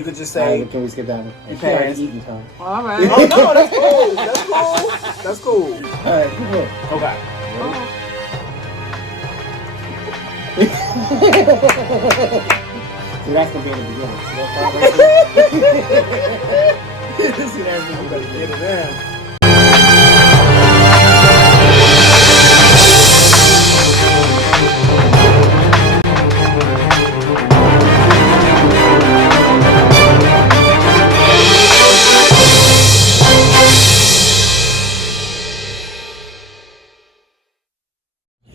you could just say. Can we skip that one? You pass. Eating time. All right. Oh no, that's cool. That's cool. That's cool. All right, cool. Okay. See, that's gonna be in the beginning. See, that's gonna be in the beginning.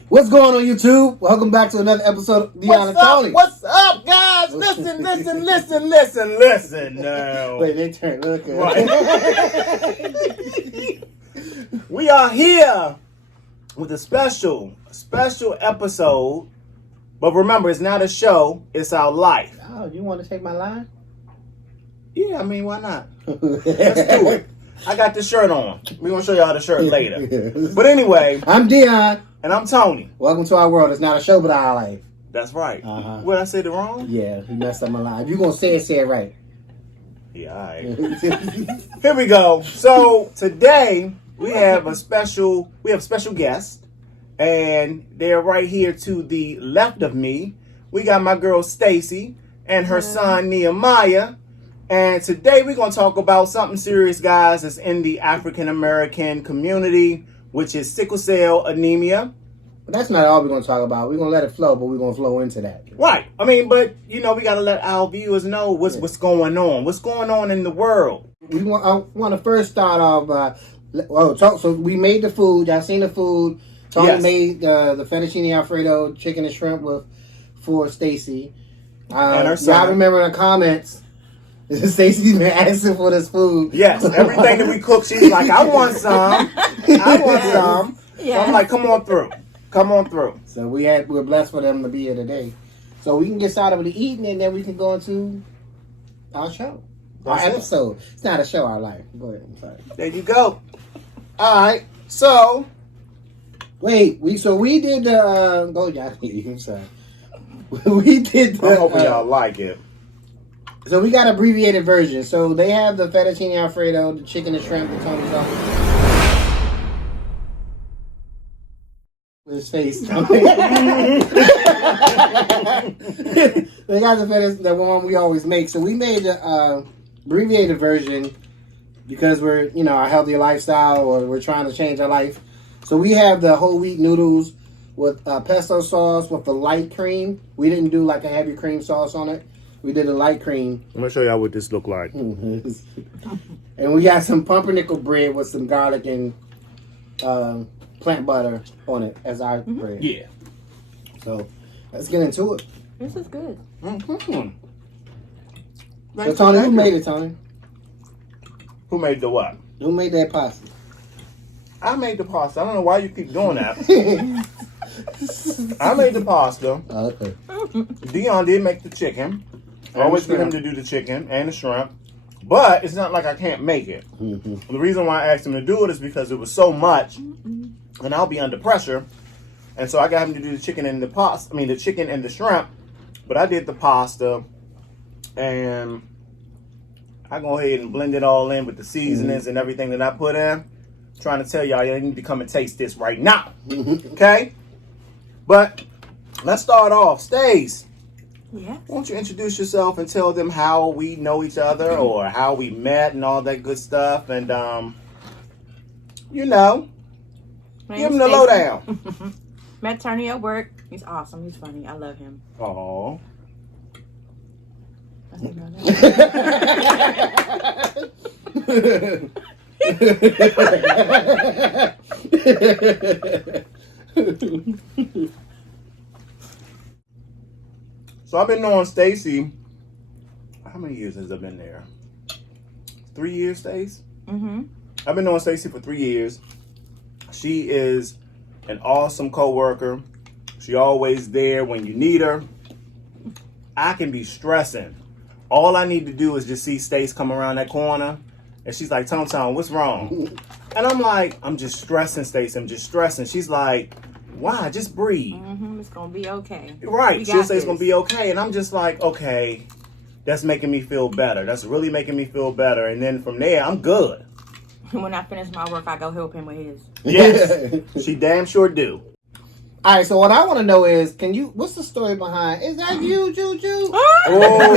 What's going on, YouTube? Welcome back to another episode of Dion and Tony. What's up, guys? Listen now. Wait, they turned. Okay. Right. We are here with a special episode. But remember, it's not a show, it's our life. Oh, you want to take my line? Yeah, I mean, why not? Let's do it. I got this shirt on. We're going to show y'all the shirt later. But anyway. I'm Dion. And I'm Tony. Welcome to our world. It's not a show, but our life. That's right. Uh-huh. What, I said it wrong? Yeah, you messed up my line. If you're going to say it right. Yeah, all right. Here we go. So, today, we have special guests. And they're right here to the left of me. We got my girl, Stacy, and her son, Nehemiah. And today, we're going to talk about something serious, guys, that's in the African-American community, which is sickle cell anemia. But that's not all we're going to talk about. We're going to let it flow, but we're going to flow into that. Right. I mean, but, we got to let our viewers know what's going on. What's going on in the world. I want to first start off. So we made the food. Y'all seen the food. Tony made the fettuccine Alfredo chicken and shrimp for Stacy. And her son. Y'all remember in the comments, Stacy's been asking for this food. Yes, everything that we cook, she's like, I want some. Yeah. So I'm like, come on through. So we're blessed for them to be here today. So we can get started with the eating, and then we can go into our show. Our episode. It's not a show, our life. Go ahead. I'm sorry. There you go. All right. So. Wait. We did the. Go, y'all. I'm sorry. We did the. I'm hoping y'all like it. So we got abbreviated version. So they have the fettuccine Alfredo, the chicken and shrimp, the Tony's off. With his face. They got the fettuccine, the one we always make. So we made the abbreviated version because we're, a healthier lifestyle, or we're trying to change our life. So we have the whole wheat noodles with pesto sauce with the light cream. We didn't do like a heavy cream sauce on it. We did a light cream. I'm going to show y'all what this look like. And we got some pumpernickel bread with some garlic and plant butter on it as our bread. Yeah. So, let's get into it. This is good. Mm-hmm. So, Tony, who made it, Tony? Who made the what? Who made that pasta? I made the pasta. I don't know why you keep doing that. I made the pasta. Okay. Dion did make the chicken. I always get him to do the chicken and the shrimp. But it's not like I can't make it. Mm-hmm. The reason why I asked him to do it is because it was so much, and I'll be under pressure. And so I got him to do the chicken and the chicken and the shrimp. But I did the pasta, and I go ahead and blend it all in with the seasonings and everything that I put in. Trying to tell y'all, you need to come and taste this right now. Okay? But let's start off. Stace. Yeah. Won't you introduce yourself and tell them how we know each other or how we met and all that good stuff, and give them the lowdown. Met Tony at work. He's awesome. He's funny. I love him. Oh. So I've been knowing Stacy. How many years has it been there? 3 years, Stace? Mm-hmm. I've been knowing Stacy for 3 years. She is an awesome coworker. She always there when you need her. I can be stressing. All I need to do is just see Stace come around that corner, and she's like, Tom, what's wrong? And I'm like, I'm just stressing, Stace. I'm just stressing. She's like, why? Just breathe. Mm-hmm. It's going to be okay. Right. She'll say it's going to be okay. And I'm just like, okay, that's making me feel better. That's really making me feel better. And then from there, I'm good. When I finish my work, I go help him with his. Yes, she damn sure do. All right, so what I want to know is, what's the story behind, is that you, Juju? Oh,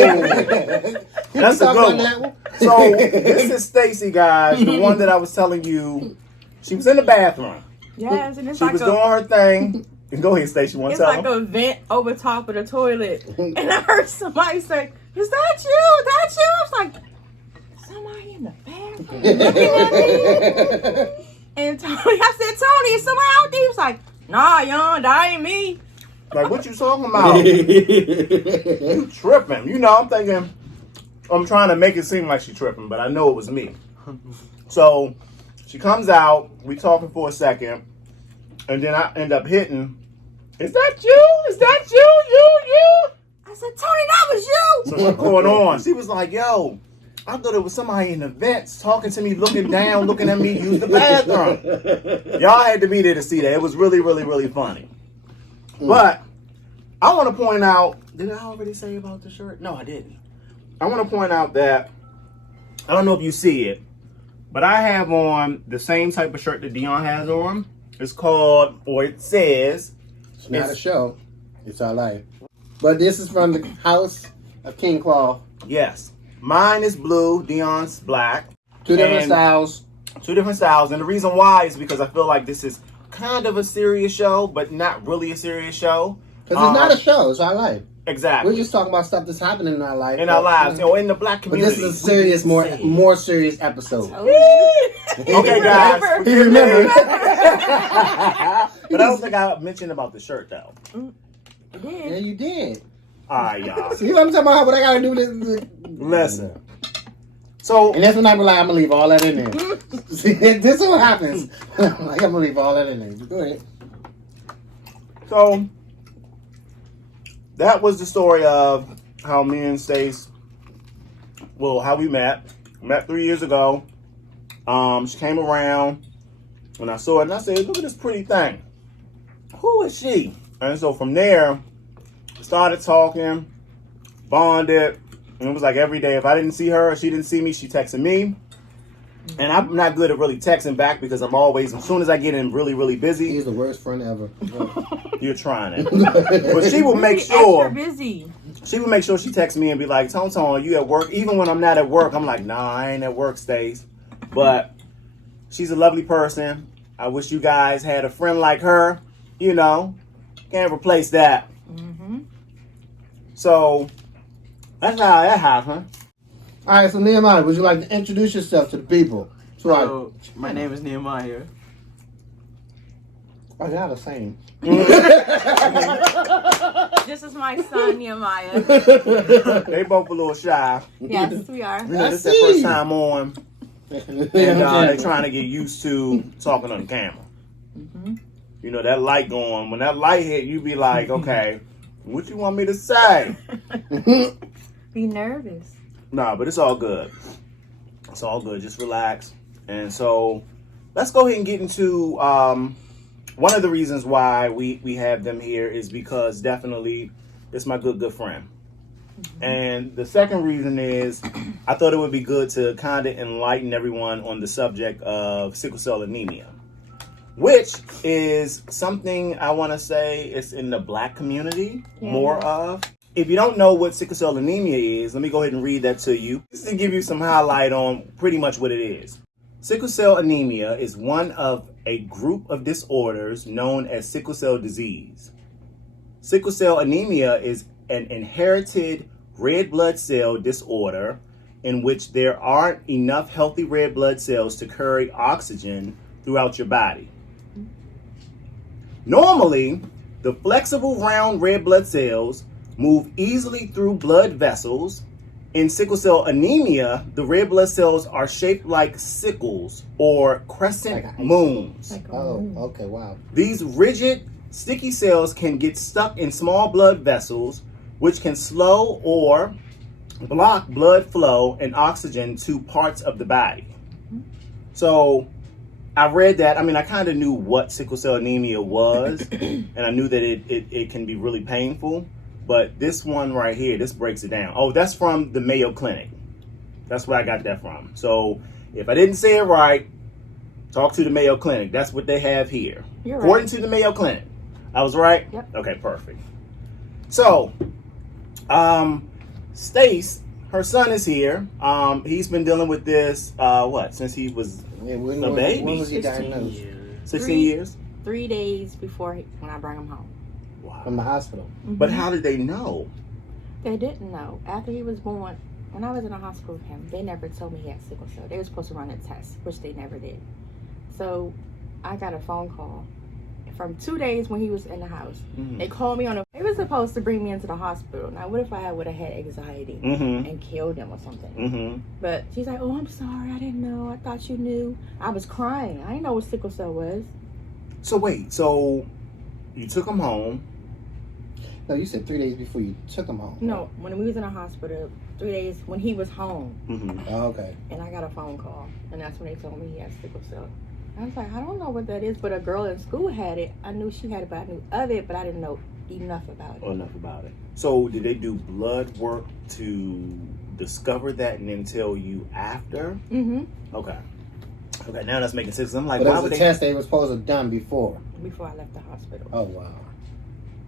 that's a good one. So this is Stacy, guys, the one that I was telling you. She was in the bathroom. Yes, and it's She like was doing her thing. And go ahead, Stacy. Want it's to tell like them? a vent over top of the toilet. And I heard somebody say, "Is that you? That's you?" I was like, "Somebody in the bathroom looking at me." And Tony, I said, "Tony, is somebody out there?" He was like, "Nah, young, that ain't me." Like, what you talking about? You tripping. You know, I'm thinking, I'm trying to make it seem like she tripping, but I know it was me. So she comes out, we talking for a second, and then I end up hitting, "Is that you? Is that you? You? I said, "Tony, that was you." So what's going on? She was like, "Yo, I thought it was somebody in the vents talking to me, looking down, looking at me use the bathroom." Y'all had to be there to see that. It was really, really, really funny. But I want to point out, did I already say about the shirt? No, I didn't. I want to point out that, I don't know if you see it, but I have on the same type of shirt that Dion has on. It's called, or it says, It's not a show. It's our life. But this is from the House of King Claw. yes, mine is blue, Dion's black. Two different And- styles. Two different styles, and the reason why is because I feel like this is kind of a serious show, but not really a serious show. Because it's not a show. It's our life. Exactly. We're just talking about stuff that's happening in our life. In our lives, in the black But community. this is a serious, more serious episode. Okay, guys. He remembered. But I don't think I mentioned about the shirt, though. I Yeah, did. you did. All right, y'all. See what I'm talking about? What I gotta do this? Listen. So, And that's when I'm like, I'm gonna leave all that in there. See, this is what happens. I'm like, I'm gonna leave all that in there. Go ahead. so that was the story of how me and Stace, well, how we met. Met 3 years ago. She came around when I saw it, and I said, "Look at this pretty thing. Who is she?" And so from there, started talking, bonded, and it was like every day. If I didn't see her or she didn't see me, she texted me. And I'm not good at really texting back because I'm always, as soon as I get in really, really busy, He's the worst friend ever. you're trying it. But she will make Extra sure, busy. she will make sure she texts me and be like, "Tone, are you at work?" Even when I'm not at work, I'm like, "Nah, I ain't at work, Stace." But she's a lovely person. I wish you guys had a friend like her. You know, can't replace that. Mm-hmm. So that's how that happened. All right, so Nehemiah, would you like to introduce yourself to the people? Hello, my name is Nehemiah. Oh, y'all the same. This is my son, Nehemiah. They both a little shy. Yes, we are. You know, I this their see. first time on, and they're trying to get used to talking on camera. Mm-hmm. You know, that light going, when that light hit, you be like, "Okay, what you want me to say?" Be nervous. Nah, but it's all good. It's all good. Just relax. And so let's go ahead and get into one of the reasons why we have them here is because definitely it's my good friend. Mm-hmm. And the second reason is I thought it would be good to kind of enlighten everyone on the subject of sickle cell anemia, which is something I want to say it's in the black community more of. If you don't know what sickle cell anemia is, let me go ahead and read that to you, just to give you some highlight on pretty much what it is. Sickle cell anemia is one of a group of disorders known as sickle cell disease. Sickle cell anemia is an inherited red blood cell disorder in which there aren't enough healthy red blood cells to carry oxygen throughout your body. Normally, the flexible round red blood cells move easily through blood vessels. In sickle cell anemia, the red blood cells are shaped like sickles or crescent Like moons. Oh, okay, wow. These rigid, sticky cells can get stuck in small blood vessels, which can slow or block blood flow and oxygen to parts of the body. So I read that. I mean, I kind of knew what sickle cell anemia was, and I knew that it can be really painful. But this one right here, this breaks it down. Oh, that's from the Mayo Clinic. That's where I got that from. So if I didn't say it right, talk to the Mayo Clinic. That's what they have here. You're According right. to the Mayo Clinic. I was right? Yep. Okay, perfect. So, Stace, her son is here. He's been dealing with this, since he was when a baby? When was he 16 diagnosed? years. 16 years? 3 days before when I brought him home. Wow. From the hospital. But how did they know? They didn't know. After he was born, when I was in the hospital with him, they never told me he had sickle cell. They were supposed to run a test, which they never did. So I got a phone call from 2 days when he was in the house. Mm-hmm. They called me on they were supposed to bring me into the hospital. Now, what if I would have had anxiety and killed him or something? Mm-hmm. But she's like, oh, I'm sorry. I didn't know. I thought you knew. I was crying. I didn't know what sickle cell was. So wait, so you took him home. No, you said 3 days before you took him home. No, when we was in the hospital, 3 days when he was home. Mm-hmm. Oh, okay. And I got a phone call, and that's when they told me he had sickle cell. I was like, I don't know what that is, but a girl in school had it. I knew she had it, but I knew of it, but I didn't know enough about it. Enough about it. So did they do blood work to discover that and then tell you after? Mm-hmm. Okay. Okay, now that's making sense. I'm like, But it why was would a they? test they were supposed to have done before. Before I left the hospital. Oh, wow.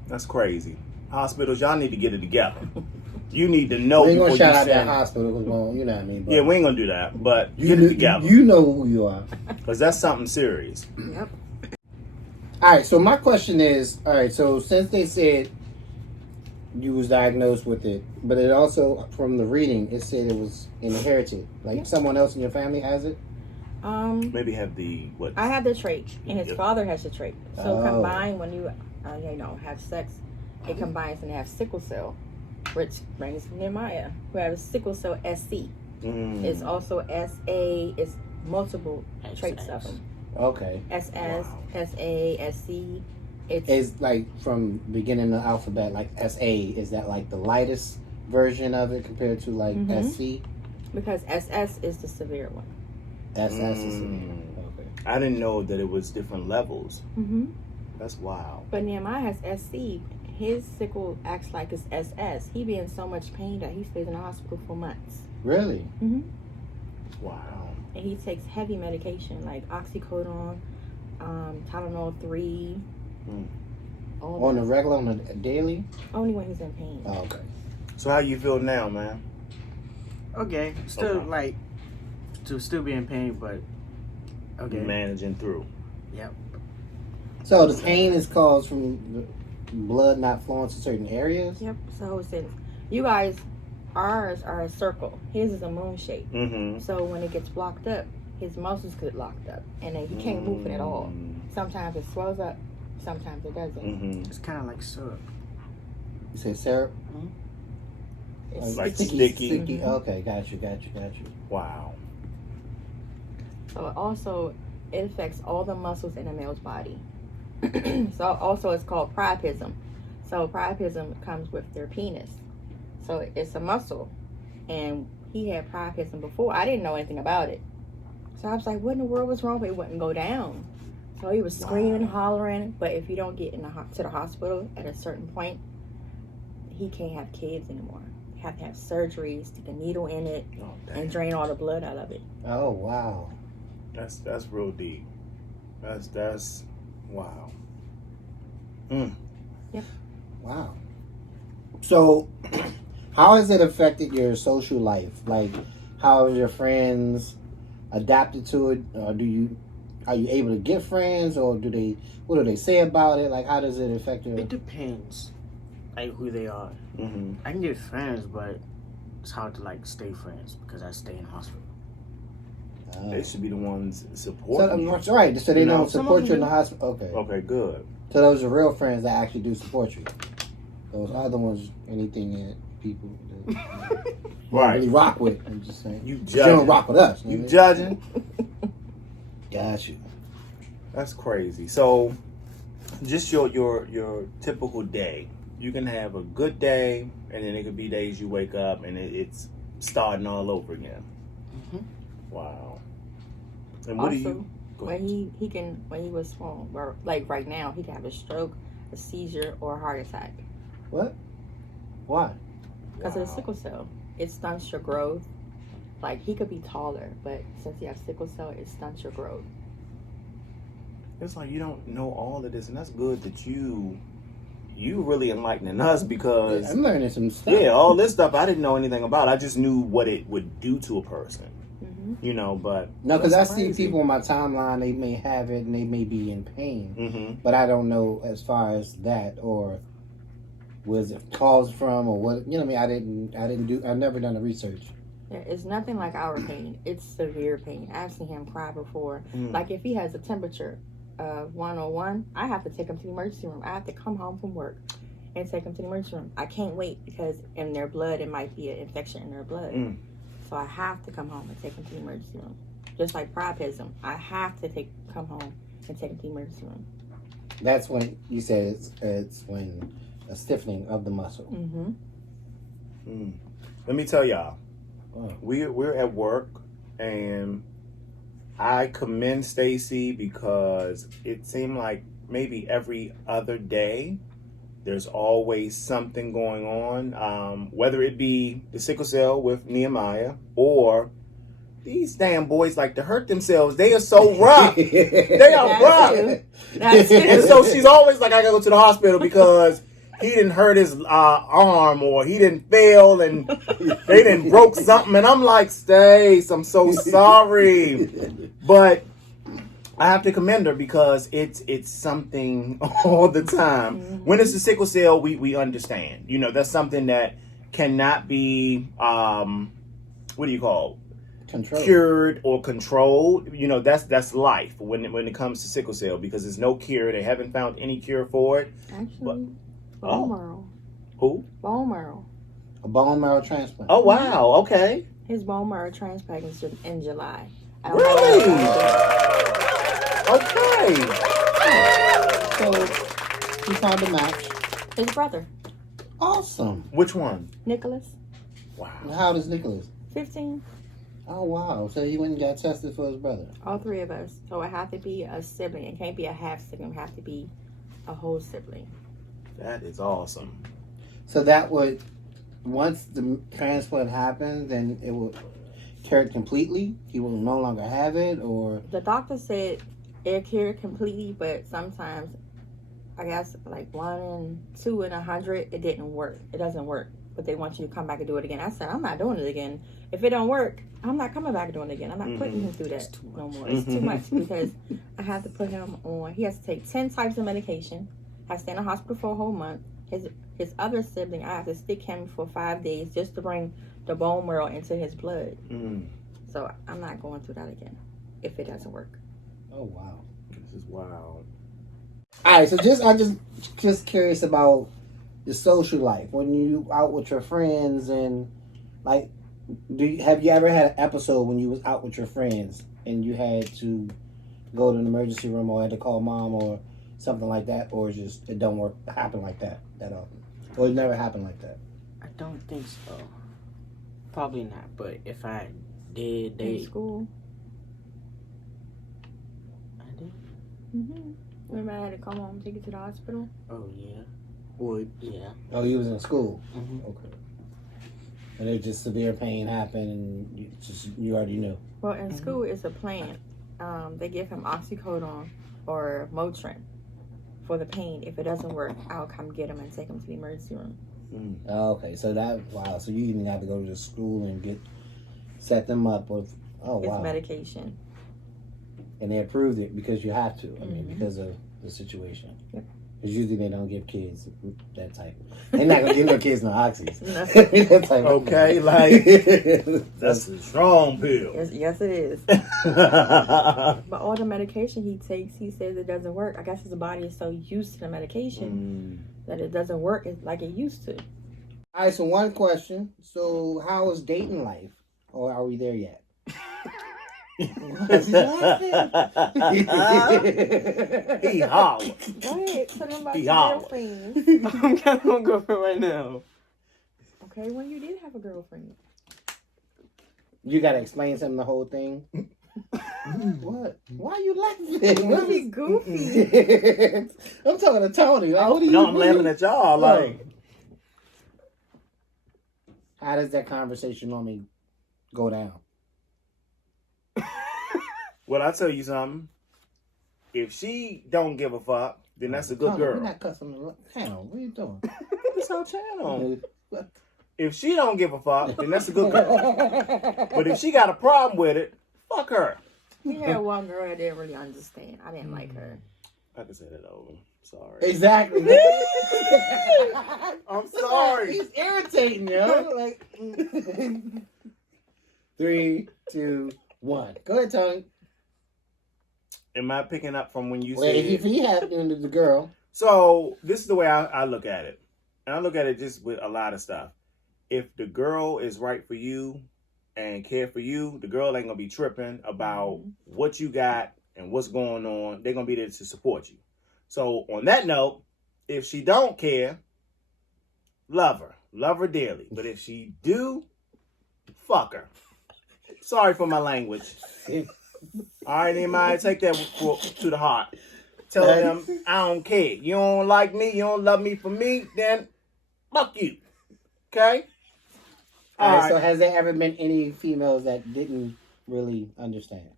That's crazy. Hospitals, y'all need to get it together. You need to know. We ain't before gonna shout you out that send- hospital because, well, you know what I mean. But Yeah, we ain't gonna do that. But you, get it together, you know who you are. because that's something serious. Yep. All right, so my question is, all right, so since they said you was diagnosed with it, but it also, from the reading, it said it was inherited. Like someone else in your family has it? Maybe have the what? I have the trait, and his Yep. father has the trait. So Oh. combined, when you, have sex, it combines and have sickle cell, which brings Nehemiah, who has sickle cell SC. Mm. It's also SA. It's multiple traits of them. Okay. SS, Wow. SA, SC. It's Is like from beginning of the alphabet, like SA, is that like the lightest version of it compared to like Mhm. SC? because SS is the severe one. SS is Mm. okay. I didn't know that it was different levels. Mm-hmm. That's wild. But Nehemiah has SC. His sickle acts like it's SS. He be in so much pain that he stays in the hospital for months. Really? Mm-hmm. Wow. And he takes heavy medication like oxycodone, Tylenol 3. Mm. all On the that. regular, on a daily? Only when he's in pain. Oh, okay. So how you feel now, man? Okay, still Okay. like to still be in pain, but okay. Managing through. Yep. So the pain is caused from the blood not flowing to certain areas? Yep. So since you guys, ours are a circle, his is a moon shape. Mm-hmm. So when it gets blocked up, his muscles get locked up, and then he can't move it at all. Sometimes it swells up, sometimes it doesn't. Mm-hmm. It's kind of like syrup. You say syrup? It's Like sticky. sticky. Okay, got you. Wow. So it affects all the muscles in a male's body. So also it's called priapism. So priapism comes with their penis. So it's a muscle. And he had priapism before. I didn't know anything about it. So I was like, what in the world was wrong? But it wouldn't go down. So he was screaming, hollering. But if you don't get to the hospital at a certain point, he can't have kids anymore. You have to have surgery, stick a needle in it, Oh, and dang. drain all the blood out of it. Oh, wow. That's real deep. That's wow. Wow. So, how has it affected your social life? Like, how have your friends adapted to it? Or are you able to get friends, or what do they say about it? Like, how does it affect your? It depends, like who they are. Mm-hmm. I can get friends, but it's hard to like stay friends because I stay in hospital. They should be the ones So, supporting you. that's right. So they You know, don't some support of you in them the hospital. Okay. Okay, good. So those are real friends that actually do support you. Those other ones, anything that people that don't really rock with. I'm just saying. You You don't judging. rock with us. You nigga. judging. Got you. That's crazy. So, just your typical day. You can have a good day, and then it could be days you wake up and it's starting all over again. Mhm. Wow. And what do Also, you? Go ahead. when he was small, or like right now, he can have a stroke, a seizure, or a heart attack. What? Why? Because of the sickle cell. It stunts your growth. Like, he could be taller, but since he has sickle cell, it stunts your growth. It's like you don't know all of this, and that's good that you really enlightening us because I'm learning some stuff. Yeah, all this stuff I didn't know anything about. I just knew what it would do to a person. You know, but no, because I see people on my timeline. They may have it and they may be in pain, but I don't know as far as that or was it caused from or what. You know what I mean? I've never done the research. Yeah, it's nothing like our pain. It's severe pain. I've seen him cry before. Like if he has a temperature of 101, I have to take him to the emergency room. I have to come home from work and take him to the emergency room. I can't wait because in their blood, it might be an infection in their blood. So I have to come home and take him to the emergency room. Just like priapism, I have to come home and take him to the emergency room. That's when you said it's when a stiffening of the muscle. Let me tell y'all, we're at work, and I commend Stacy because it seemed like maybe every other day there's always something going on, whether it be the sickle cell with Nehemiah or these damn boys like to hurt themselves. They are so rough. They are rough. And so she's always like, I gotta go to the hospital because he didn't hurt his arm or he didn't fail and they didn't broke something. And I'm like, Stace, I'm so sorry. But I have to commend her because it's something all the time. When it's the sickle cell, we understand. You know, that's something that cannot be, what do you call Controlled. Cured or controlled. You know, that's life when it comes to sickle cell because there's no cure. They haven't found any cure for it. Actually, bone marrow. Who? Bone marrow. A bone marrow transplant. Oh, wow. Okay. His bone marrow transplant is in July. Really? Okay. So he found a match. His brother, Awesome. Which one? Nicholas, Wow. How old is Nicholas? 15. Oh, wow. So he went and got tested for his brother. All three of us. So it had to be a sibling. It can't be a half sibling. It have to be a whole sibling. That is awesome. So that would, once the transplant happens, then it will cure it completely? He will no longer have it, or? The doctor said it cured completely, but sometimes, I guess, like 1 in 2 in 100, it didn't work. It doesn't work. But they want you to come back and do it again. I said, I'm not doing it again. If it don't work, I'm not coming back and doing it again. I'm not putting him through that no more. It's too much because I have to put him on. He has to take 10 types of medication. Has to stay in the hospital for a whole month. His other sibling, I have to stick him for 5 days just to bring the bone marrow into his blood. So I'm not going through that again if it doesn't work. Oh, wow. This is wild. All right, so I'm just curious about the social life when you out with your friends and like, have you ever had an episode when you was out with your friends and you had to go to an emergency room or had to call mom or something like that, or just it don't happen like that often, or it never happened like that? I don't think so. Probably not. But if I did, In school. I did. Remember I had to come home and take you to the hospital? Oh yeah. Would yeah. Oh, you was in school. Mm-hmm. Okay. And it just severe pain happened, and you already knew. Well, in school, it's a plan. They give him oxycodone or Motrin for the pain. If it doesn't work, I'll come get him and take him to the emergency room. Oh, okay, so so you even have to go to the school and set them up with It's medication. And they approved it because you have to. I mean, because of the situation. Yep. Because usually they don't give kids that type. They're not gonna give no kids no oxys. No. That type Okay, like that's a strong pill. Yes, it is. But all the medication he takes, he says it doesn't work. I guess his body is so used to the medication that it doesn't work like it used to. All right, so one question. So how is dating life? Or are we there yet? He hollered. Go ahead, tell them about He your hollered. girlfriend. I'm kind of on girlfriend right now. Okay, when you did have a girlfriend. You gotta explain to him the whole thing. What? Why are you laughing? Don't be goofy. I'm talking to Tony. Like, what are you No, I'm laughing at y'all. Like, how does that conversation normally go down? Well, I'll tell you something. If she don't give a fuck, then that's a good Tony, girl. We're not cussing the channel. What are you doing? This our channel. If she don't give a fuck, then that's a good girl. But if she got a problem with it, fuck her. We had one girl that didn't really understand. I didn't like her. I can say that over. Sorry. Exactly. I'm sorry. He's irritating, yo. Like 3, 2, 1. Go ahead, Tony. Am I picking up from when you Well, said if he happened to the girl. So this is the way I look at it. And I look at it just with a lot of stuff. If the girl is right for you and care for you, the girl ain't gonna be tripping about what you got and what's going on. They're gonna be there to support you. So on that note, if she don't care, love her dearly. But if she do, fuck her. Sorry for my language. All right, Nehemiah, take that to the heart. Tell them I don't care. You don't like me, you don't love me for me, then fuck you. Okay? All right. So has there ever been any females that didn't really understand?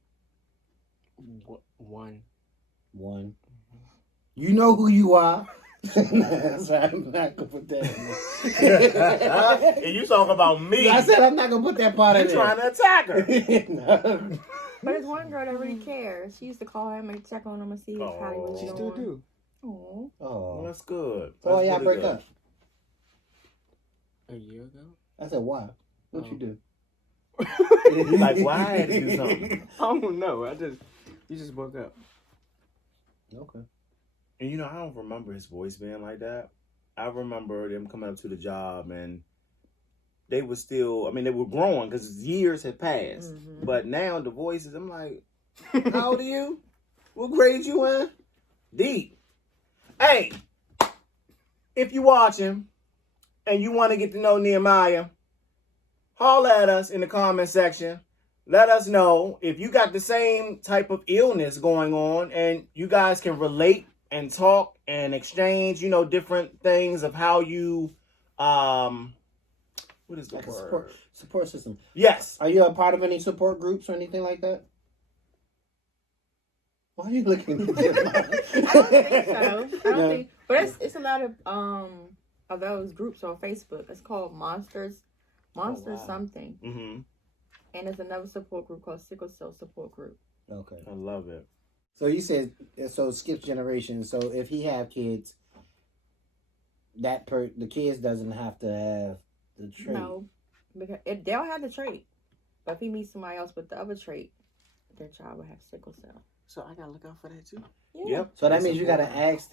One. You know who you are. That's right. I'm not gonna put that in there. And you talk about me. I said I'm not gonna put that part in there. You're trying to attack her. No. But there's one girl that really cares. She used to call him and check on him and see how he was She doing. still do. Aw. Oh, That's good. so why That's y'all really break good. up? A year ago? I said why? What you do? Like, why I had to do something? I don't know. You just broke up. Okay. And you know, I don't remember his voice being like that. I remember them coming up to the job and they were still, I mean, they were growing because years had passed. Mm-hmm. But now the voices, I'm like, how old are you? What grade you in? D. Hey, if you watching and you want to get to know Nehemiah, holler at us in the comment section. Let us know if you got the same type of illness going on and you guys can relate and talk and exchange, you know, different things of how you, what is the Like a word? support system. Yes. Are you a part of any support groups or anything like that? Why are you looking at me? I don't think so. I don't think. But it's a lot of those groups on Facebook. It's called Monsters wow. something. Mm-hmm. And there's another support group called Sickle Cell Support Group. Okay. I love it. So you said so it skips generations. So if he have kids, the kids doesn't have to have the trait. No, because they'll have the trait. But if he meets somebody else with the other trait, their child will have sickle cell. So I gotta look out for that too. Yeah. Yep. So that means you gotta ask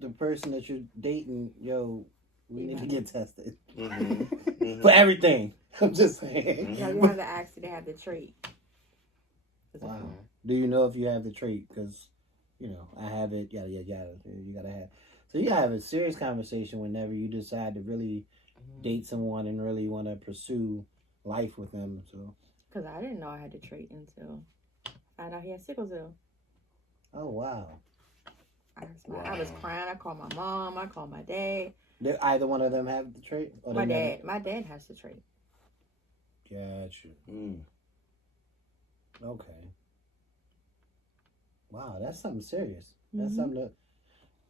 the person that you're dating, yo, we need to get tested Mm-hmm. Mm-hmm. for everything. I'm just saying. Yeah, you have to ask if they have the trait. Wow. Do you know if you have the trait? Because, you know, I have it, yada, yada, yada. You gotta have. So you have a serious conversation whenever you decide to really date someone and really want to pursue life with them. So. Because I didn't know I had the trait until I found out he had sickle cell. Oh, wow. I was crying. I called my mom. I called my dad. Did either one of them have the trait? Or My they dad. My dad has the trait. Gotcha. Mm. Okay. Wow, that's something serious. That's Mhm. something that.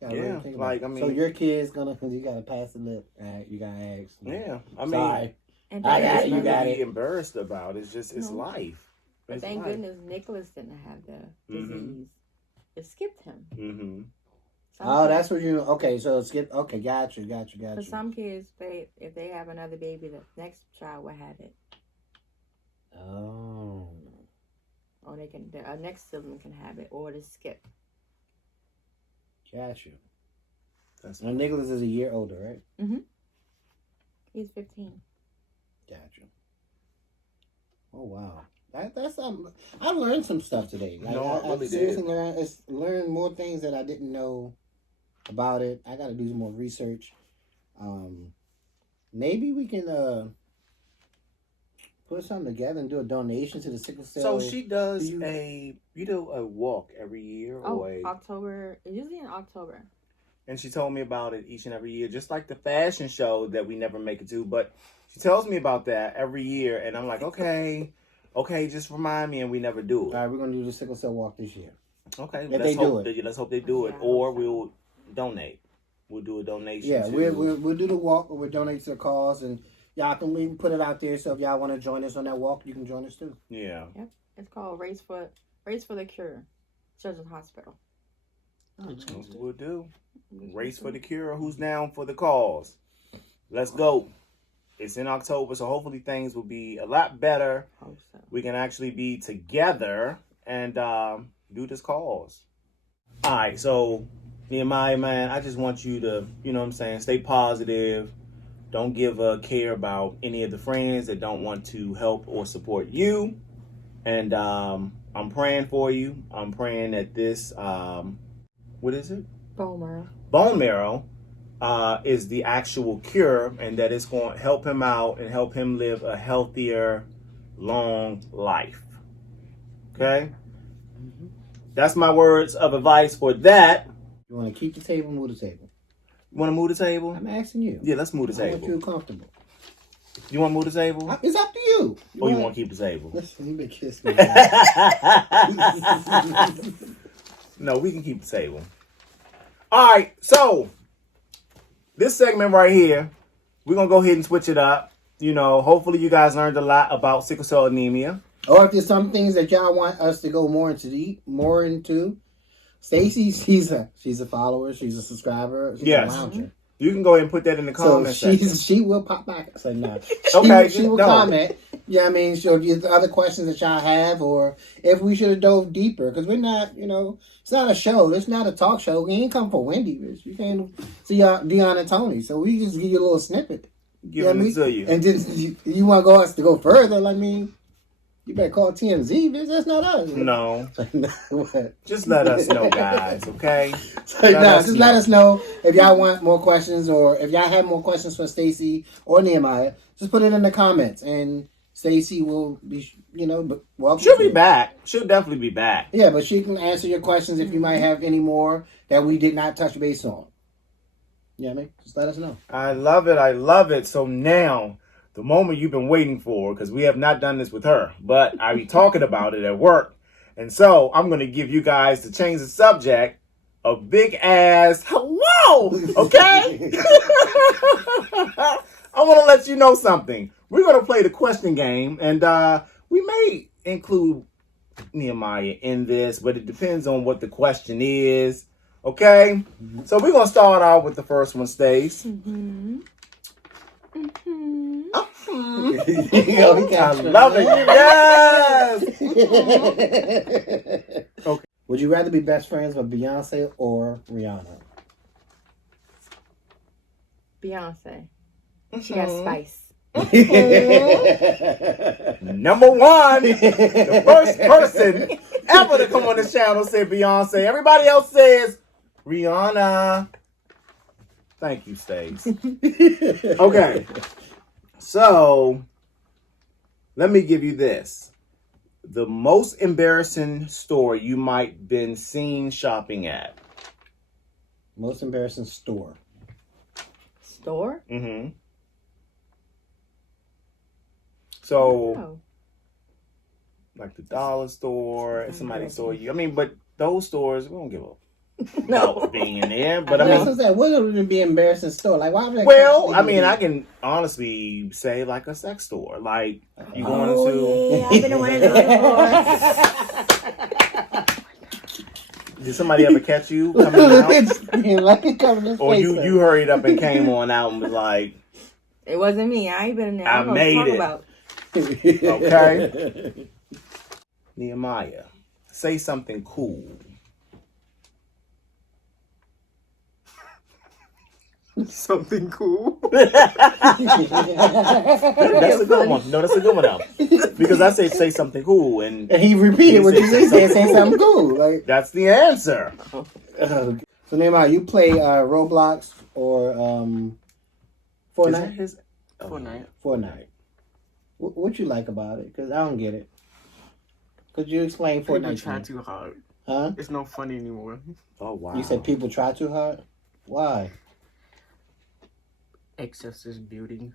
Gotta Yeah, really think like, about. I So mean- your kid's you gotta pass the lip. You gotta ask. Yeah. I mean, Sorry. And I thank got it's it, you nothing got to it. be embarrassed about. It's just, it's No. life. But It's thank life. goodness Nicholas didn't have the Mhm. disease. It skipped him. Mm-hmm. Oh, that's what you. Okay, so skip. Okay, got you. For some kids, if they have another baby, the next child will have it, Oh. or their next sibling can have it, or it skip. Got you. That's Now Nicholas is a year older, right? He's 15. Got you. Oh wow. That's I learned some stuff today. Like, No, I really seriously did. learned more things that I didn't know about it. I got to do some more research. Maybe we can put something together and do a donation to the sickle cell. So she does you- a walk every year, Oh, or October. Usually in October. and she told me about it each and every year, just like the fashion show that we never make it to. But She tells me about that every year, and I'm like, okay, just remind me, and we never do All it. right, we're gonna do the sickle cell walk this year. Okay, If they do it. Let's hope they do it, or we'll donate. We'll do a donation. Yeah, we'll do the walk, or we'll donate to the cause, and y'all can we put it out there. So if y'all want to join us on that walk, you can join us too. Yeah. Yep. It's called Race for the Cure, Children's Hospital. We'll do. Race for the cure. Who's down for the cause? Let's go. It's in October, so hopefully things will be a lot better. Hope so. We can actually be together and do this cause. All right, so Nehemiah, man, I just want you to, stay positive. Don't give a care about any of the friends that don't want to help or support you. And I'm praying for you. I'm praying that this, what is it? Bone marrow. Bone marrow is the actual cure, and that it's going to help him out and help him live a healthier, long life. Okay? Mm-hmm. That's my words of advice for that. You want to keep the table, move the table. You want to move the table? I'm asking you. Yeah, let's move the I want table. you comfortable. You want to move the table? It's up to you. Or you want to keep the table? Listen, you been kissing. No, we can keep the table. All right, so this segment right here, we're going to go ahead and switch it up. Hopefully you guys learned a lot about sickle cell anemia. Or if there's some things that y'all want us to go more into, Stacy, she's a follower, she's a subscriber, she's Yes. a lounger. You can go ahead and put that in the comment section. She will pop back. I say no. Okay, She will no. comment. Yeah, I mean, she'll give other questions that y'all have, or if we should have dove deeper, because we're not, it's not a show. It's not a talk show. We ain't come for Wendy, bitch. You can't see Dion and Tony, so we just give you a little snippet. Give it to you. And then you want us to go further? I mean, you better call TMZ, bitch. That's not us. No. What? Just let us know, guys, okay? Let us know if y'all want more questions, or if y'all have more questions for Stacy or Nehemiah. Just put it in the comments, and Stacy will be, welcome. She'll be back. She'll definitely be back. Yeah, but she can answer your questions if you might have any more that we did not touch base on. You know what I mean? Just let us know. I love it. I love it. So now, the moment you've been waiting for, because we have not done this with her, but I be talking about it at work. And so I'm going to give you guys, to change the subject, a big ass hello, okay? I want to let you know something. We're going to play the question game, and we may include Nehemiah in this, but it depends on what the question is, okay? Mm-hmm. So we're going to start off with the first one, Stace. Mm-hmm. Mm-hmm. I love it. Yes. Okay. Would you rather be best friends with Beyonce or Rihanna? Beyonce. She got spice. Number one, the first person ever to come on this channel said Beyonce. Everybody else says Rihanna. Thank you, Stace. Okay. So, let me give you this. The most embarrassing store you might been seen shopping at. Most embarrassing store. Store? Mm-hmm. So, like the dollar store, somebody saw you. I mean, but those stores, we don't give up. No. Being in there, but I mean, what would be an embarrassing store? Like, why would they? Well, I mean, I can honestly say like a sex store. Like you going into? Yeah, I've been to one of those before. Did somebody ever catch you coming out? Or you hurried up and came on out and was like, it wasn't me. I ain't been in there. I made it. About. Okay. Nehemiah, say something cool. Something cool. That's a good one. No, that's a good one though. Because I say something cool, and he repeated what you said. Say something cool. Like that's the answer. So Nehemiah, you play Roblox or Fortnite? Fortnite. What you like about it? Because I don't get it. Could you explain Fortnite? People try too hard. Huh? It's not funny anymore. Oh wow. You said people try too hard. Why? Excessive building.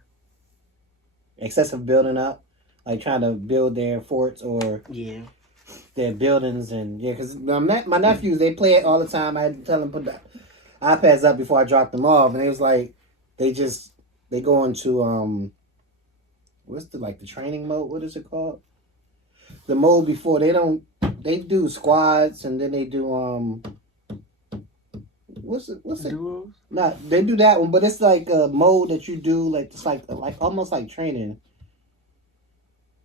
excessive building up, like trying to build their forts or their buildings, and because my nephews, they play it all the time. I had to tell them put the iPads up before I dropped them off, and it was like they go into what's the training mode? What is it called? The mode before they do squads, and then they do what's it? Duos? No, they do that one, but it's like a mode that you do, like it's like almost like training.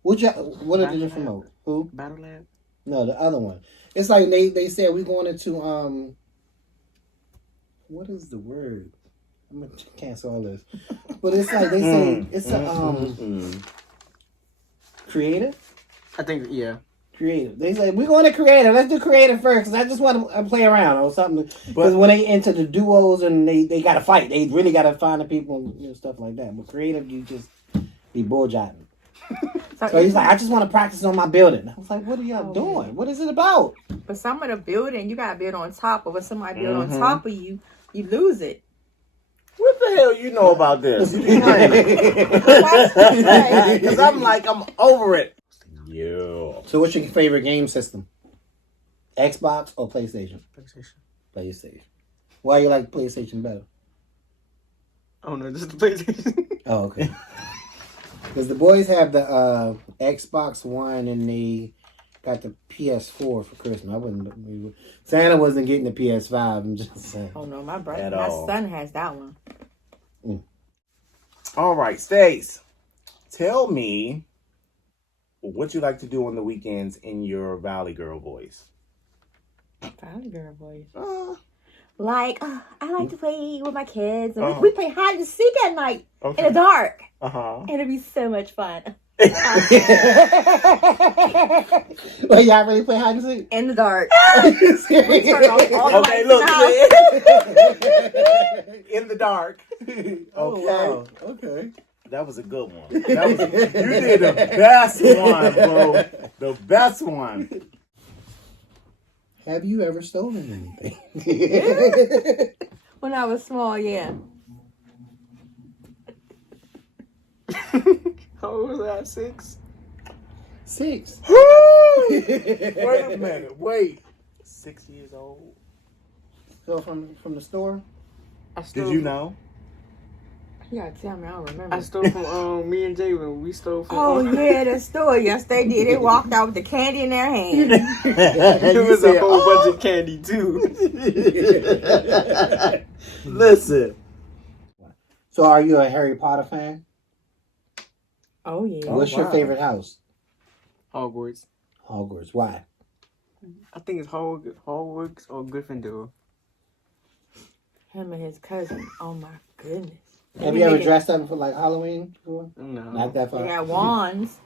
What are the different modes? Who? Battle Lab? No, the other one. It's like they said we're going into what is the word? I'm gonna cancel all this. But it's like they say it's a creative. I think Creative. They say we're going to creative. Let's do creative first, because I just want to play around or something. Because when they enter the duos and they got to fight, they really got to find the people and stuff like that. But creative, you just be bulljiving. So he's like, I just want to practice on my building. I was like, what are y'all doing? What is it about? But some of the building, you got to build on top. But when somebody build on top of you, you lose it. What the hell you know about this? Because I'm like, I'm over it. Yeah. So what's your favorite game system? Xbox or PlayStation? PlayStation. Why you like PlayStation better? Oh no, just the PlayStation. Oh, okay. Because the boys have the Xbox One and they got the PS4 for Christmas. Santa wasn't getting the PS5. I'm just saying. Oh no, my son has that one. All right, Stace, tell me what you like to do on the weekends in your Valley Girl voice. Valley Girl voice. I like to play with my kids. And we play hide and seek at night in the dark. And it'd be so much fun. Well, y'all really play hide and seek? In the dark. We turn off all the lights in the dark. Wow. Okay. That was a good one. You did the best one, bro. The best one. Have you ever stolen anything? When I was small, yeah. How old was I? 6? 6. Wait a minute. Wait. 6 years old. So from the store? Did you know? You gotta tell me, I don't remember. I stole from me and Javen. We stole from. Oh yeah, the store. Yes, they did. They walked out with the candy in their hand. It was a whole bunch of candy too. Listen. So, are you a Harry Potter fan? Oh yeah. What's your favorite house? Hogwarts. Hogwarts. Why? I think it's Hogwarts or Gryffindor. Him and his cousin. Oh my goodness. Have you ever dressed up for like Halloween before? No. Not that far. They got wands.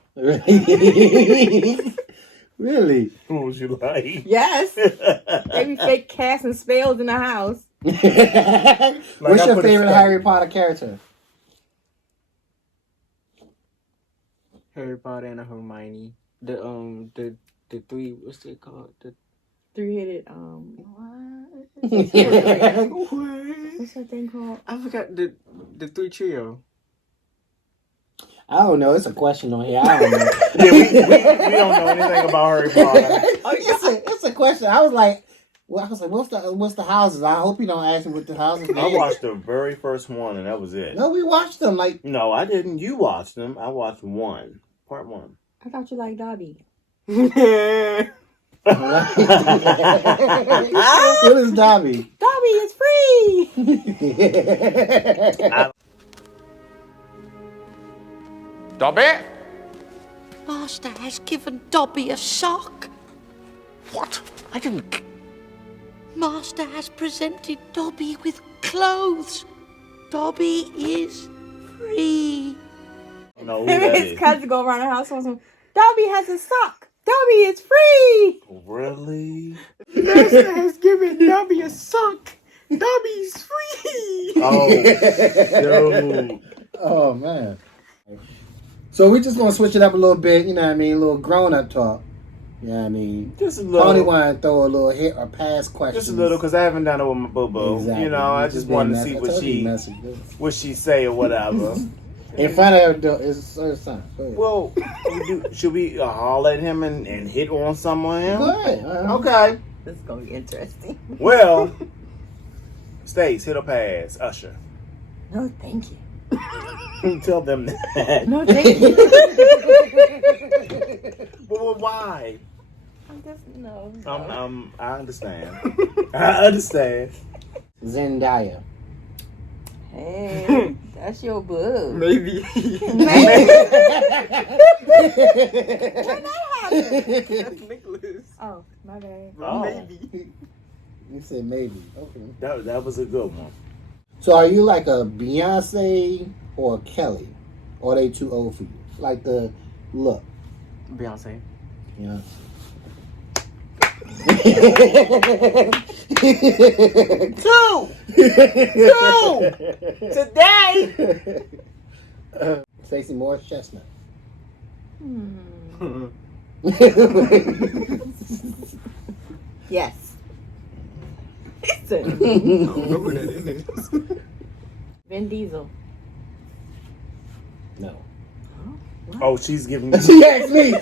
Really? What was you like? Yes. They be fake casting spells in the house. What's your favorite Harry Potter character? Harry Potter and Hermione. The three. What's it called? The 3-headed what's that thing called? I forgot the 3 trio. I don't know. It's a question on here. I don't know. Yeah, we don't know anything about Harry Potter. It's a question. I was like, what's the houses? I hope you don't ask me what the houses. I watched the very first one, and that was it. No, we watched them. Like, no, I didn't. You watched them. I watched part 1. I thought you liked Dobby. What is Dobby? Dobby is free. Dobby? Master has given Dobby a sock. What? I didn't... Master has presented Dobby with clothes. Dobby is free. No, Him and his cousin go around the house and say, Dobby has a sock. Dobby is free. Really? Master has given Dobby a sock. Dobby's free. Oh, dude. Oh man. So we're just gonna switch it up a little bit. You know what I mean? A little grown-up talk. You know what I mean? Just a little. Only want to throw a little hit or pass questions. Just a little, because I haven't done it with my boo-boo. Exactly. You know, I just wanted to see what she say or whatever. In front of his son. Go ahead. Well, should we holler at him and hit on someone else? Go ahead. Okay. This is gonna be interesting. Well, Stace, hit or pass, Usher. No, thank you. Tell them that. No, thank you. Well, why? I'm just no. I understand. I understand. Zendaya. Hey, that's your boo. Maybe. That's Nicholas. Oh, my bad. Oh. Maybe. You said maybe. Okay. That was a good one. So are you like a Beyonce or a Kelly? Or are they too old for you? Like the look. Beyonce. Yeah. Two today. Stacey Morris Chestnut. Yes. I don't know who that is. Vin Diesel. No. Oh, she's giving me. She asked me.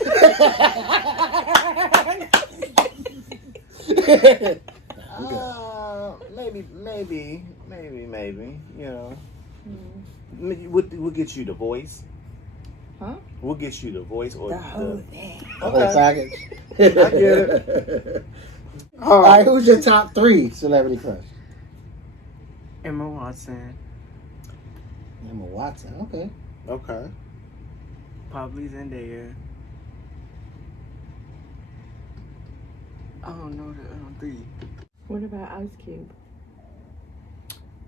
Maybe. You know, we'll get you the voice. Huh? We'll get you the voice or The whole thing. The whole package. I get it. All right, who's your top 3 celebrity crush? Emma Watson. Emma Watson. Okay. Okay. Probably Zendaya. I don't know the 3. What about Ice Cube?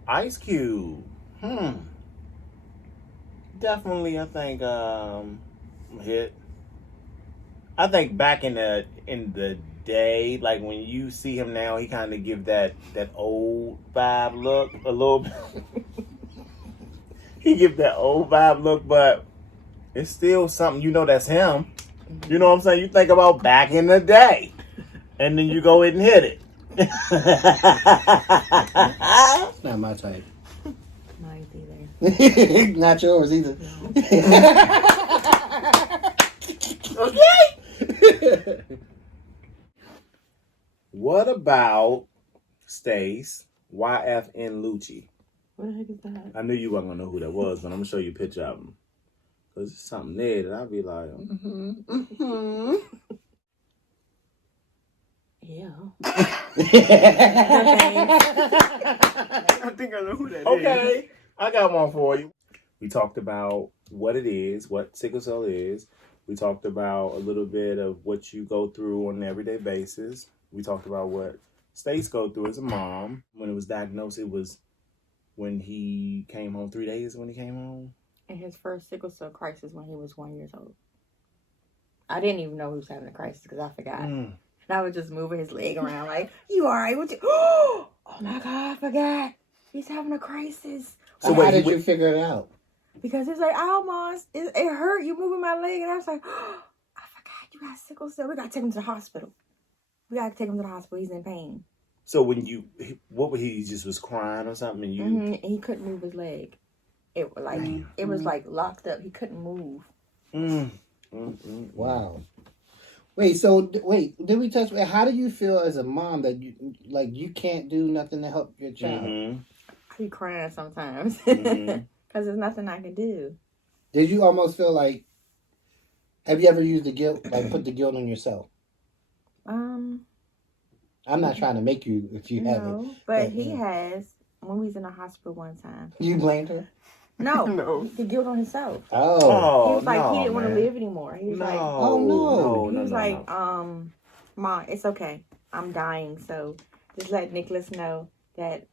Ice Cube. Definitely, I think hit. I think back in the day, like when you see him now, he kind of give that old vibe look a little bit. He give that old vibe look, but it's still something, you know, that's him. You know what I'm saying? You think about back in the day, and then you go ahead and hit it. It's not my type. Mine either. Not yours either. Okay. What about Stace, YFN Lucci? What the heck is that? I knew you weren't gonna know who that was, but I'm gonna show you a picture of him. Cause it's something there that I'll be like, Yeah. I think I know who that is. okay, I got one for you. We talked about what it is, what sickle cell is. We talked about a little bit of what you go through on an everyday basis. We talked about what Stace go through as a mom. When it was diagnosed, it was when he came home, 3 days when he came home. And his first sickle cell crisis when he was 1 year old. I didn't even know he was having a crisis because I forgot. And I was just moving his leg around like, you all right? What you? Oh my God, I forgot. He's having a crisis. So how did you figure it out? Because it's like, ow, Mom, it hurt. You moving my leg. And I was like, oh, I forgot you got sickle cell. We got to take him to the hospital. He's in pain. So when what was he just was crying or something? And you, And he couldn't move his leg. It was like locked up. He couldn't move. Wow. Wait, did we touch? How do you feel as a mom that you can't do nothing to help your child? I be crying sometimes because there's nothing I can do. Did you almost feel like? Have you ever used the guilt, like put the guilt on yourself? I'm not trying to make you if you haven't. But he has. When we was in the hospital one time. You blamed her? No, the guilt on himself. Oh, he was like he didn't want to live anymore. He was like, oh no. He was like, Mom, it's okay. I'm dying, so just let Nicholas know that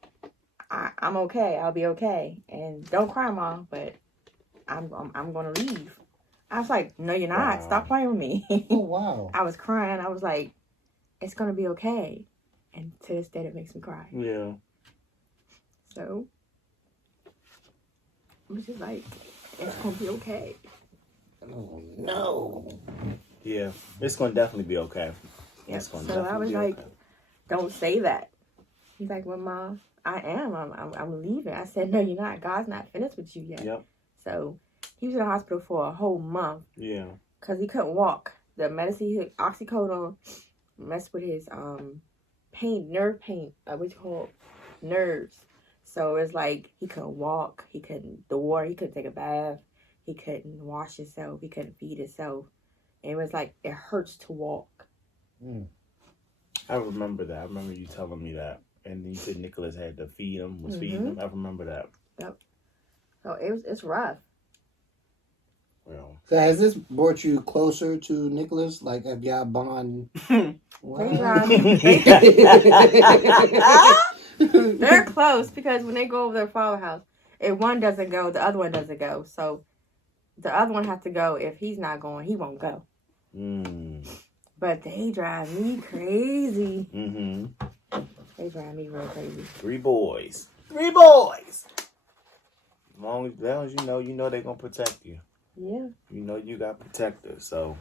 I'm okay. I'll be okay, and don't cry, Mom. But I'm gonna leave. I was like, no, you're not. Stop playing with me. Oh wow. I was crying. I was like, it's gonna be okay, and to this day, it makes me cry. Yeah. So, I'm just like, it's gonna be okay. Oh no. Yeah, it's gonna definitely be okay. Yeah. It's gonna So I was definitely be like, okay. don't say that. He's like, well, Mom, I am. I'm leaving. I said, no, you're not. God's not finished with you yet. Yep. So He was in the hospital for a whole month. Yeah. Because he couldn't walk. The medicine, he took oxycodone, messed with his nerve pain, what's it called? Nerves. So it's like he couldn't walk, he couldn't take a bath, he couldn't wash himself, he couldn't feed himself. And it was like, it hurts to walk. I remember that. I remember you telling me that. And then you said Nicholas had to feed him, feeding him. I remember that. Yep. So it's rough. Well. So has this brought you closer to Nicholas? Like, have y'all bond? They're close because when they go over their father's house, if one doesn't go, the other one doesn't go. So the other one has to go. If he's not going, he won't go. But they drive me crazy. They drive me real crazy. 3 boys. As long as you know they're going to protect you. Yeah. You know you got protectors, so.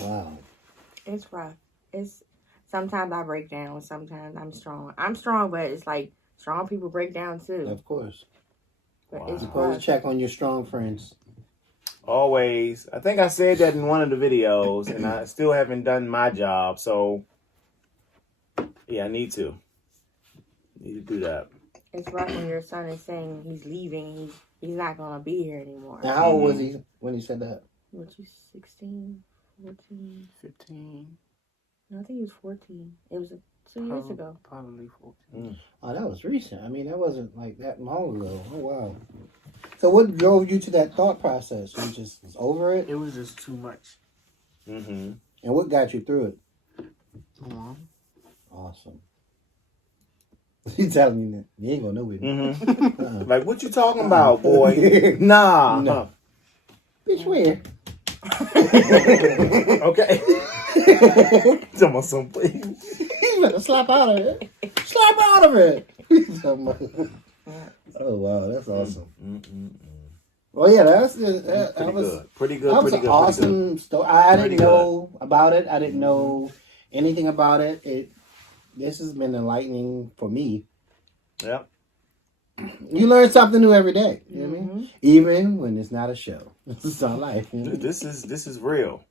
Wow. It's rough. Sometimes I break down. Sometimes I'm strong. I'm strong, but it's like strong people break down too. Of course. But Wow. it's You're supposed rough. to check on your strong friends. Always. I think I said that in one of the videos, and I still haven't done my job, so. Yeah, I need to do that. It's rough when your son is saying he's leaving. He's not going to be here anymore. Now, how old was he when he said that? What, you 16, 14? 15. No, I think he was 14. It was 2 years ago. Probably 14. Oh, that was recent. I mean, that wasn't like that long ago. Oh, wow. So what drove you to that thought process? You just was over it? It was just too much. And what got you through it? My mom. Awesome. You telling me that you ain't gonna know with me. Like, what you talking about, boy? Nah. No. Bitch, where? Okay. Tell me something. He's gonna slap out of it. Slap out of it. Oh wow, that's awesome. Well, yeah, that was Pretty good. That was an awesome story. I didn't know about it. I didn't know anything about it. This has been enlightening for me. Yep. You learn something new every day. You know what I mean? Even when it's not a show. This is our life. You know? This is real.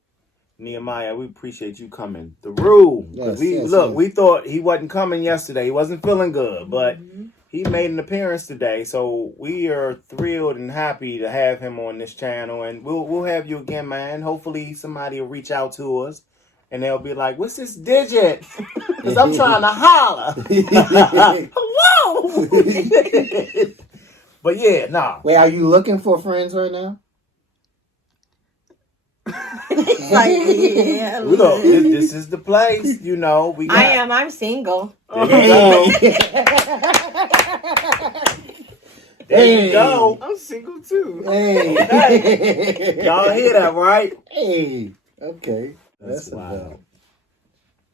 Nehemiah, we appreciate you coming through. Yes, We thought he wasn't coming yesterday. He wasn't feeling good, but he made an appearance today. So we are thrilled and happy to have him on this channel, and we'll have you again, man. Hopefully somebody will reach out to us and they'll be like, "What's this digit?" Because I'm trying to holler. Hello. But yeah, nah. Wait, are you looking for friends right now? Yeah, Look, this is the place, you know. We got, I'm single. There you go. I'm single too. Hey. Y'all hear that, right? Hey. Okay. That's wild.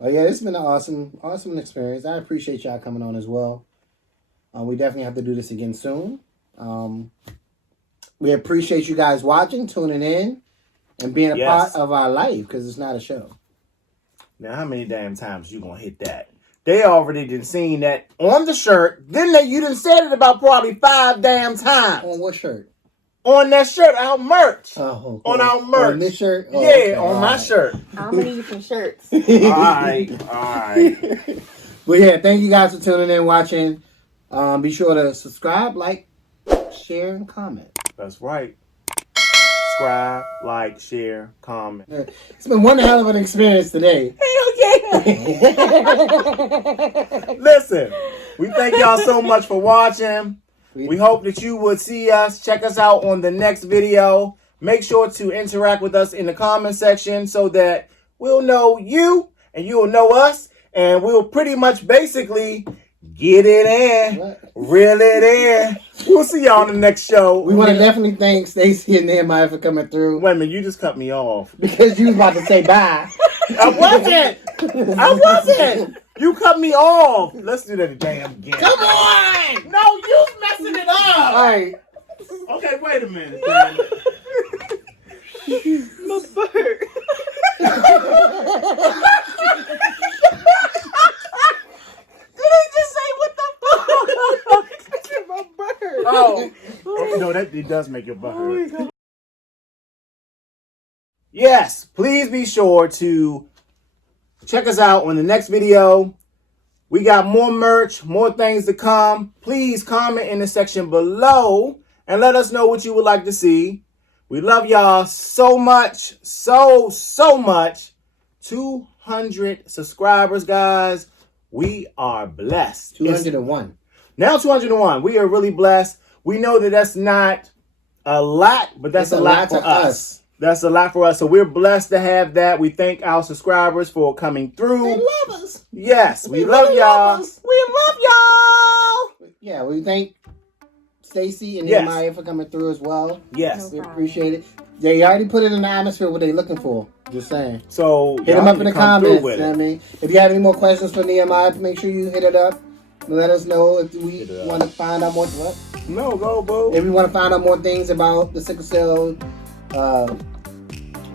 Oh yeah, it's been an awesome experience. I appreciate y'all coming on as well. We definitely have to do this again soon. We appreciate you guys watching, tuning in, and being a part of our life because it's not a show. Now, how many damn times you gonna hit that? They already done seen that on the shirt. Then you done said it about probably 5 damn times. On what shirt? On that shirt, our merch. Oh, on our merch. On this shirt? Oh, yeah, okay. on my shirt. How many different shirts? All right. Well, yeah, thank you guys for tuning in, watching. Be sure to subscribe, like, share, and comment. That's right. Subscribe, like, share, comment. It's been one hell of an experience today. Hell yeah. Listen, we thank y'all so much for watching. We hope that you would see us. Check us out on the next video. Make sure to interact with us in the comment section so that we'll know you and you'll know us. And we'll pretty much basically get it in, reel it in. We'll see y'all on the next show. We want to definitely thank Stacey and Nehemiah for coming through. Wait a minute, you just cut me off. Because you was about to say bye. I wasn't. You cut me off. Let's do that damn again. Come on. No, you messing it up. All right. Okay, wait a minute. My bird. Did he just say what the fuck? My bird. Oh. know that it does make your butt hurt. Yes, please be sure to check us out on the next video. We got more merch, more things to come. Please comment in the section below and let us know what you would like to see. We love y'all so much, so much. 200 subscribers, guys. We are blessed. 201. Now 201. We are really blessed. We know that that's not a lot, but that's a lot for us. That's a lot for us. So we're blessed to have that. We thank our subscribers for coming through. They love us. Yes, we love y'all. We love y'all. Yeah, we thank Stacy and Nehemiah for coming through as well. Yes. We appreciate it. They already put it in the atmosphere what they're looking for. Just saying. So hit them up in the comments. You know what I mean? If you have any more questions for Nehemiah, make sure you hit it up. Let us know if we want to find out more. What? No, go, boo. If we want to find out more things about the sickle cell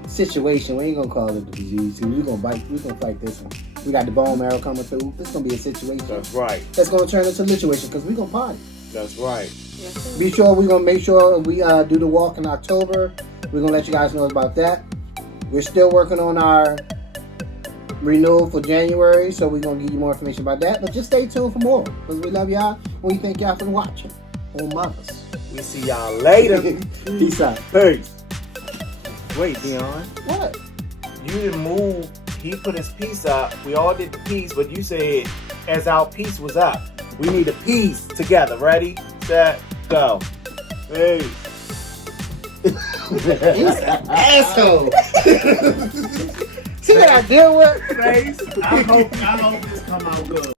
situation, we ain't gonna call it the disease. We're gonna fight this one. We got the bone marrow coming through. This gonna be a situation. That's right. That's gonna turn into a situation because we're gonna party. That's right. Be sure we're gonna make sure we do the walk in October. We're gonna let you guys know about that. We're still working on our renewal for January, so we're gonna give you more information about that. But just stay tuned for more because we love y'all and we thank y'all for watching. On mothers. We see y'all later. Peace out. Peace. Wait, Dion. What? You didn't move. He put his piece up. We all did the piece, but you said as our piece was up. We need a piece together. Ready, set, go. Hey. He's an asshole. See what I deal with? Face. I hope this come out good.